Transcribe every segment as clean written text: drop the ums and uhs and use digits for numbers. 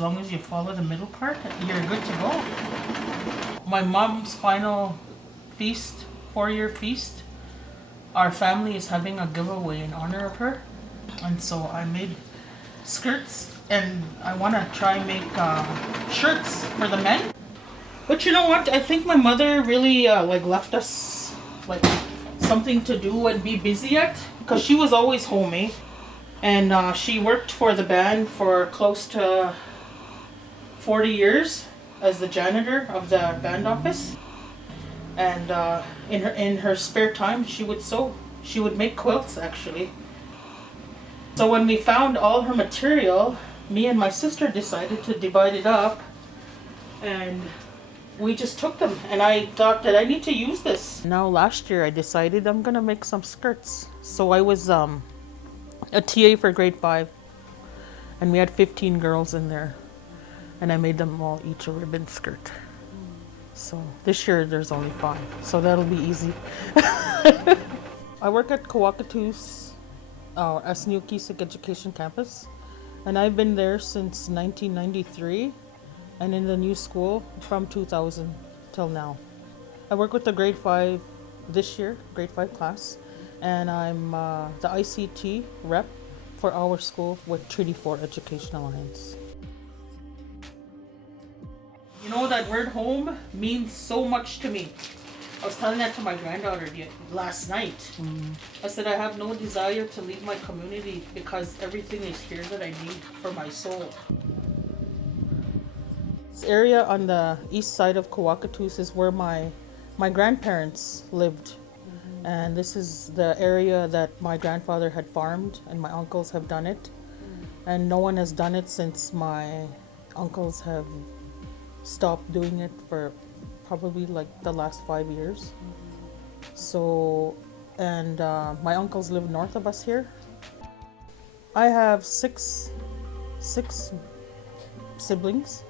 as long as you follow the middle part, you're good to go. My mom's final feast, 4-year feast, our family is having a giveaway in honor of her. And so I made skirts and I want to try and make shirts for the men. But you know what? I think my mother really left us like something to do and be busy at, because she was always home, eh? And she worked for the band for close to 40 years as the janitor of the band office. And in her spare time, she would sew. She would make quilts, actually. So when we found all her material, me and my sister decided to divide it up, and we just took them. And I thought that I need to use this. Now last year I decided I'm gonna make some skirts. So I was a TA for grade 5, and we had 15 girls in there, and I made them all each a ribbon skirt. So this year there's only 5, so that'll be easy. I work at Kawakatoose, Asniukisik Education Campus, and I've been there since 1993, and in the new school from 2000 till now. I work with the grade 5 this year, grade 5 class, and I'm the ICT rep for our school with Treaty 4 Education Alliance. You know, that word home means so much to me. I was telling that to my granddaughter last night. I said I have no desire to leave my community because everything is here that I need for my soul. This area on the east side of Kawakatoose is where my grandparents lived. And this is the area that my grandfather had farmed, and my uncles have done it. And no one has done it since my uncles have stopped doing it for probably like the last 5 years. So, and my uncles live north of us here. I have six siblings.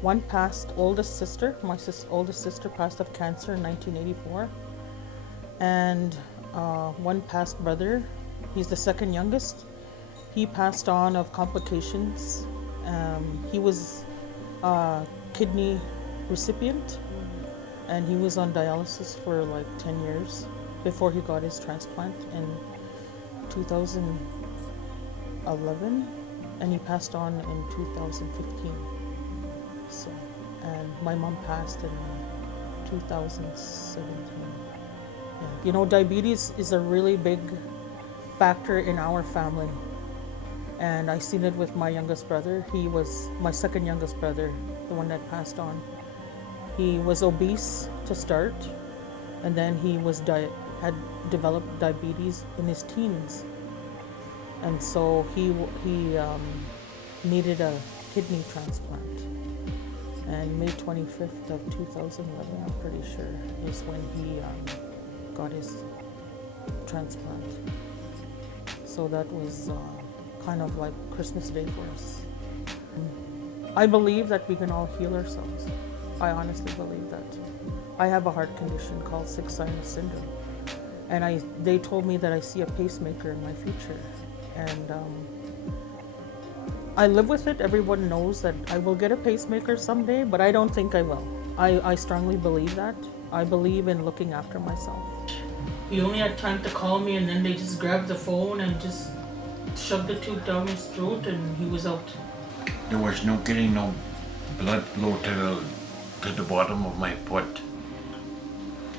One passed, oldest sister, my oldest sister passed of cancer in 1984. And one passed brother, he's the second youngest. He passed on of complications. He was a kidney recipient, and he was on dialysis for like 10 years before he got his transplant in 2011, and he passed on in 2015. So, and my mom passed in 2017. Yeah. You know, diabetes is a really big factor in our family, and I seen it with my youngest brother. He was my second youngest brother, the one that passed on. He was obese to start, and then he had developed diabetes in his teens, and so he needed a kidney transplant. And May 25th of 2011, I'm pretty sure, is when he got his transplant. So that was kind of like Christmas Day for us. I believe that we can all heal ourselves. I honestly believe that. I have a heart condition called sick-sinus syndrome, and they told me that I see a pacemaker in my future, and I live with it. Everyone knows that I will get a pacemaker someday, but I don't think I will. I strongly believe that. I believe in looking after myself. He only had time to call me, and then they just grabbed the phone and just shoved the tube down his throat, and he was out. There was no getting no blood flow to the bottom of my foot.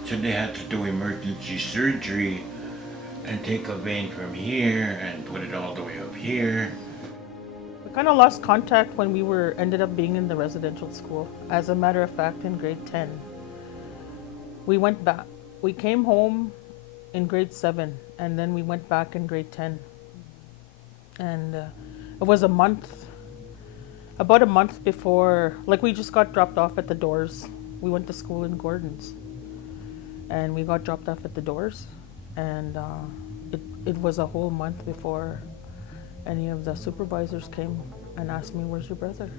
So they had to do emergency surgery and take a vein from here and put it all the way up here. We kind of lost contact when we ended up being in the residential school. As a matter of fact, in grade 10, we went back. We came home in grade 7, and then we went back in grade 10. And it was about a month before, like we just got dropped off at the doors. We went to school in Gordon's, and we got dropped off at the doors, and it was a whole month before any of the supervisors came and asked me, "Where's your brother?"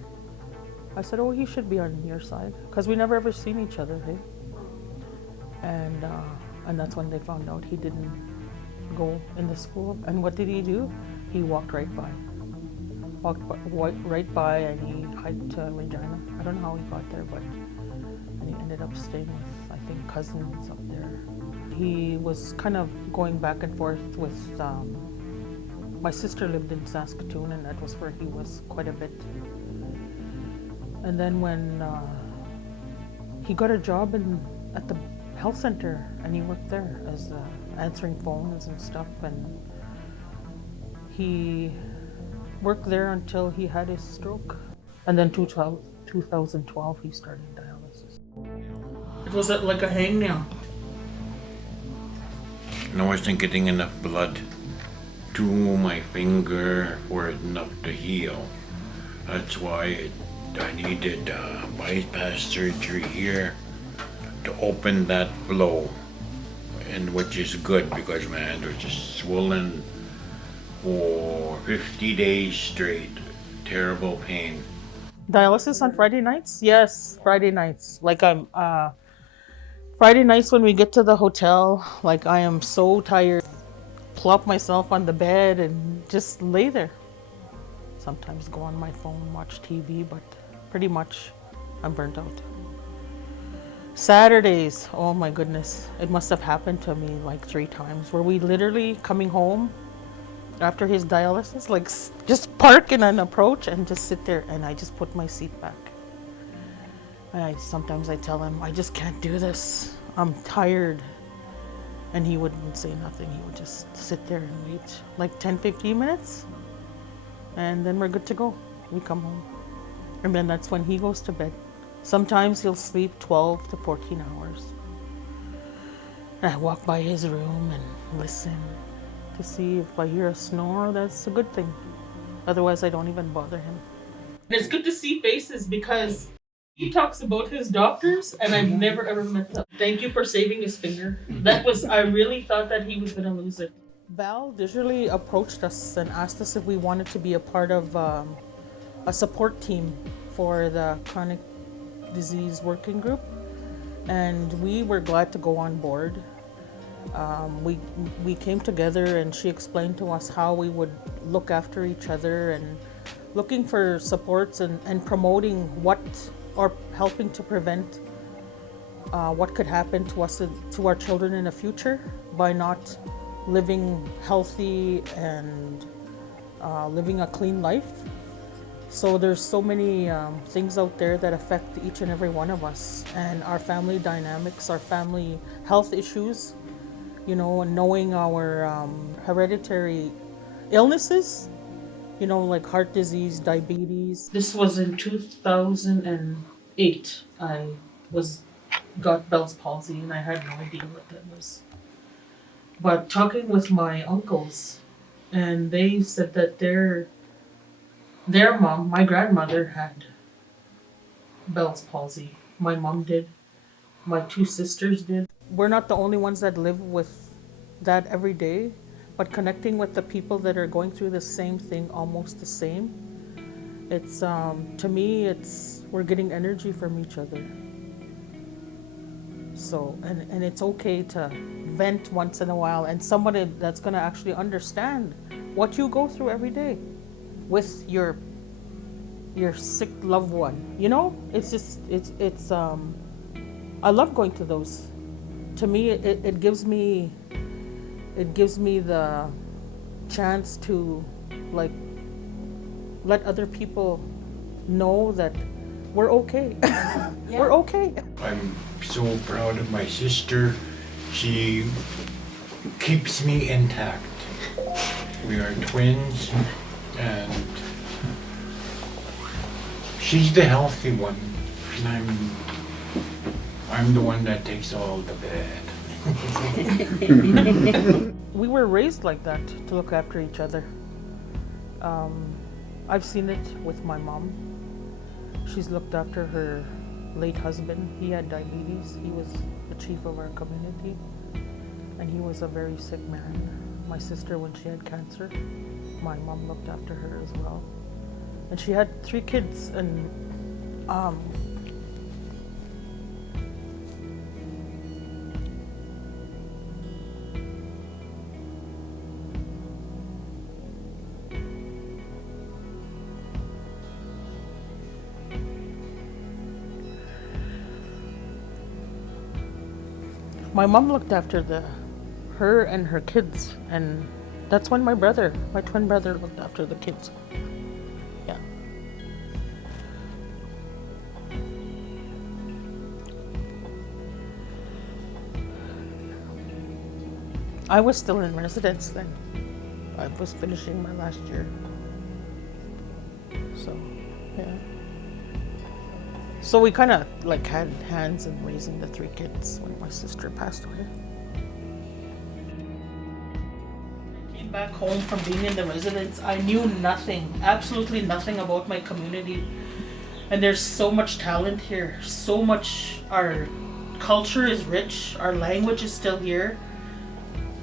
I said, "Oh, he should be on your side," because we never ever seen each other, hey? And that's when they found out he didn't go in the school. And what did he do? He walked right by. walked right by, and he hiked to Regina. I don't know how he got there, but and he ended up staying with, I think, cousins up there. He was kind of going back and forth with, my sister lived in Saskatoon, and that was where he was quite a bit. And then when he got a job at the health center, and he worked there as answering phones and stuff, and he worked there until he had his stroke. And then 2012 he started dialysis. It was like a hangnail. And I wasn't getting enough blood to my finger for it enough to heal. That's why I needed bypass surgery here to open that flow, and which is good because my hand was just swollen for 50 days straight. Terrible pain. Dialysis on Friday nights? Yes, Friday nights. Like Friday nights when we get to the hotel, like I am so tired. Plop myself on the bed and just lay there. Sometimes go on my phone, watch TV, but pretty much I'm burnt out. Saturdays, oh my goodness, it must have happened to me like 3 times. Were we literally coming home after his dialysis, like just park in an approach and just sit there, and I just put my seat back. And sometimes I tell him, I just can't do this. I'm tired. And he wouldn't say nothing. He would just sit there and wait like 10, 15 minutes. And then we're good to go. We come home. And then that's when he goes to bed. Sometimes he'll sleep 12 to 14 hours. And I walk by his room and listen to see if I hear a snore. That's a good thing. Otherwise, I don't even bother him. It's good to see faces because he talks about his doctors, and I've never ever met them. Thank you for saving his finger. I really thought that he was going to lose it. Val visually approached us and asked us if we wanted to be a part of a support team for the chronic disease working group, and we were glad to go on board. We came together, and she explained to us how we would look after each other and looking for supports and promoting what, or helping to prevent what could happen to us, to our children in the future by not living healthy and living a clean life. So there's so many things out there that affect each and every one of us, and our family dynamics, our family health issues, and knowing our hereditary illnesses, like heart disease, diabetes. This was in 2008. I got Bell's palsy, and I had no idea what that was. But talking with my uncles, and they said that their mom, my grandmother, had Bell's palsy. My mom did. My 2 sisters did. We're not the only ones that live with that every day, but connecting with the people that are going through the same thing, almost the same. It's to me, we're getting energy from each other. So, and it's okay to vent once in a while, and somebody that's going to actually understand what you go through every day with your sick loved one. It's just I love going to those. To me, it gives me the chance to like let other people know that we're okay. Yeah. We're okay. I'm so proud of my sister. She keeps me intact. We are twins, and she's the healthy one, and I'm the one that takes all the bad. We were raised like that, to look after each other. I've seen it with my mom. She's looked after her late husband. He had diabetes. He was the chief of our community, and he was a very sick man. My sister, when she had cancer, my mom looked after her as well. And she had 3 kids, and My mom looked after her and her kids, and that's when my twin brother looked after the kids. Yeah. I was still in residence then. I was finishing my last year. So, yeah. So we kind of like had hands in raising the 3 kids when my sister passed away. I came back home from being in the residence. I knew nothing, absolutely nothing about my community. And there's so much talent here, so much. Our culture is rich, our language is still here.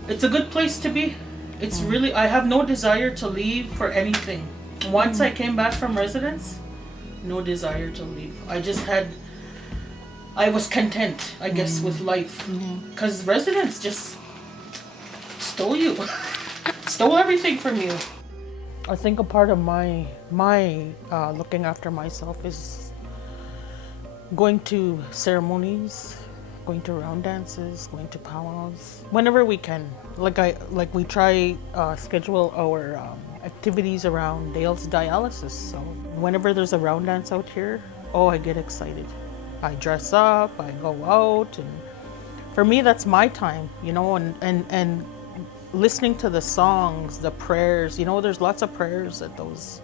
It's a good place to be. It's really, I have no desire to leave for anything. Once I came back from residence, no desire to leave. I was content, I guess, with life. Because residence just stole you, stole everything from you. I think a part of my looking after myself is going to ceremonies, going to round dances, going to powwows, whenever we can. We try schedule our activities around Dale's dialysis. So whenever there's a round dance out here, I get excited. I dress up, I go out, and for me that's my time, and listening to the songs, the prayers. There's lots of prayers at those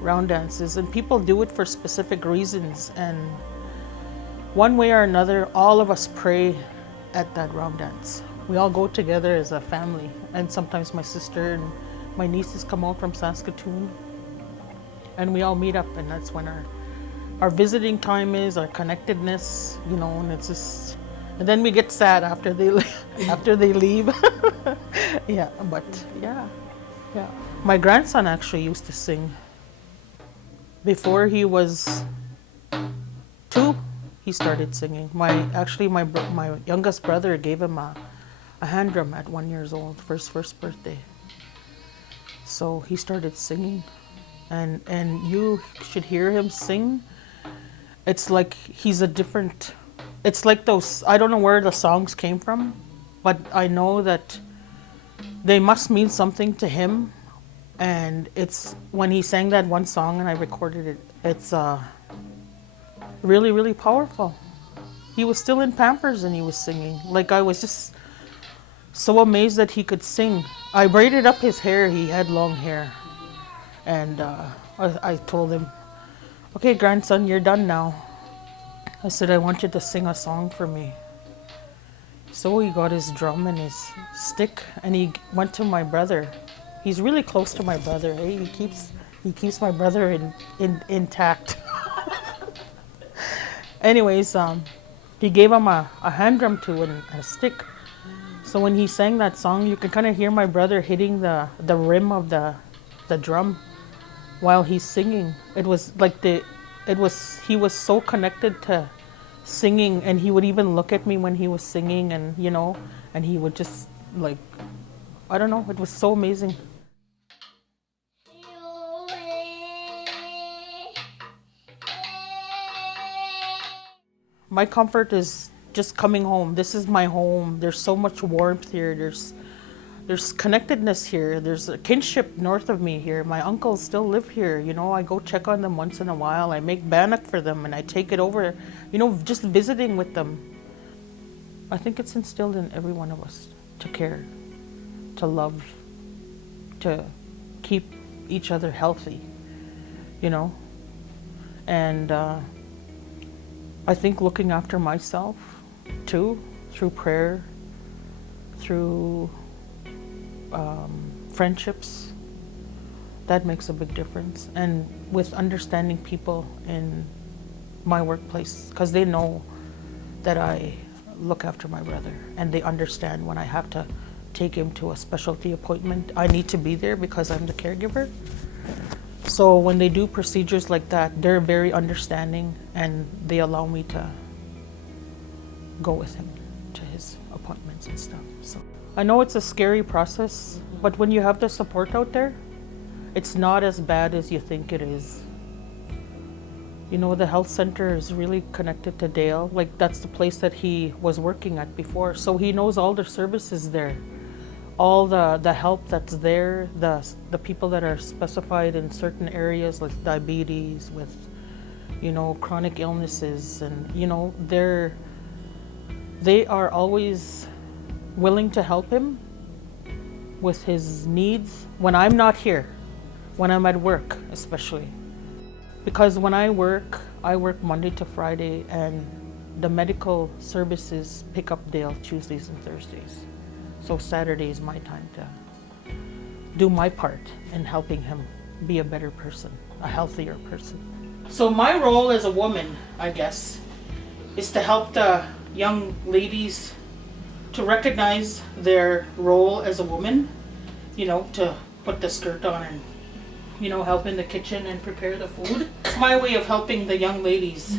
round dances, and people do it for specific reasons, and one way or another, all of us pray at that round dance. We all go together as a family, and sometimes my sister and my nieces come out from Saskatoon, and we all meet up, and that's when our visiting time is, our connectedness, and it's just, and then we get sad after they leave. Yeah, but yeah. My grandson actually used to sing. Before he was 2, he started singing. My youngest brother gave him a hand drum at 1 year old for his first birthday. So he started singing, and you should hear him sing. It's like it's like those, I don't know where the songs came from, but I know that they must mean something to him. And it's when he sang that one song and I recorded it, it's really, really powerful. He was still in Pampers and he was singing. I was just so amazed that he could sing. I braided up his hair. He had long hair. And I told him, okay, grandson, you're done now. I said, I want you to sing a song for me. So he got his drum and his stick and he went to my brother. He's really close to my brother. Eh? He keeps my brother intact. Anyways, he gave him a hand drum too and a stick. So when he sang that song, you can kind of hear my brother hitting the rim of the drum while he's singing. It was like he was so connected to singing, and he would even look at me when he was singing, and and he would just I don't know, it was so amazing. My comfort is just coming home. This is my home. There's so much warmth here. There's connectedness here. There's a kinship north of me here. My uncles still live here. I go check on them once in a while. I make bannock for them and I take it over, just visiting with them. I think it's instilled in every one of us to care, to love, to keep each other healthy, And I think looking after myself too, through prayer, through friendships, that makes a big difference. And with understanding people in my workplace, because they know that I look after my brother, and they understand when I have to take him to a specialty appointment, I need to be there because I'm the caregiver. So when they do procedures like that, they're very understanding, and they allow me to go with him to his appointments and stuff. So I know it's a scary process, but when you have the support out there, it's not as bad as you think it is. You know, the health center is really connected to Dale. Like, that's the place that he was working at before. So he knows all the services there, all the help that's there, the people that are specified in certain areas like diabetes, with, you know, chronic illnesses, and, you know, they are always willing to help him with his needs when I'm not here, when I'm at work especially. Because when I work Monday to Friday, and the medical services pick up Dale Tuesdays and Thursdays. So Saturday is my time to do my part in helping him be a better person, a healthier person. So my role as a woman, I guess, is to help the young ladies to recognize their role as a woman, you know, to put the skirt on and, you know, help in the kitchen and prepare the food. It's my way of helping the young ladies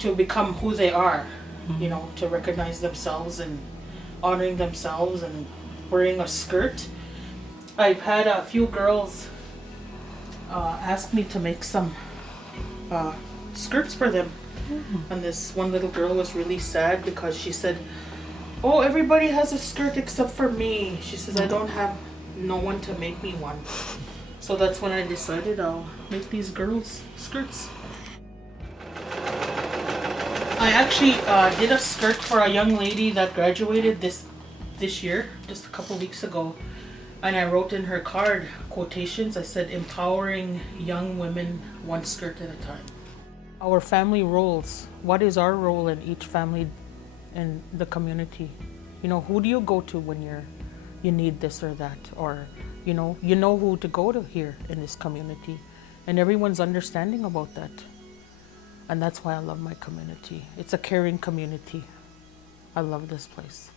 to become who they are, you know, to recognize themselves and honoring themselves and wearing a skirt. I've had a few girls ask me to make some skirts for them. And this one little girl was really sad because she said, "Oh, everybody has a skirt except for me." She says, "I don't have no one to make me one." So that's when I decided I'll make these girls skirts. I actually did a skirt for a young lady that graduated this year, just a couple weeks ago. And I wrote in her card quotations. I said, "Empowering young women one skirt at a time." Our family roles. What is our role in each family in the community? You know, who do you go to when you need this or that? Or, you know who to go to here in this community. And everyone's understanding about that. And that's why I love my community. It's a caring community. I love this place.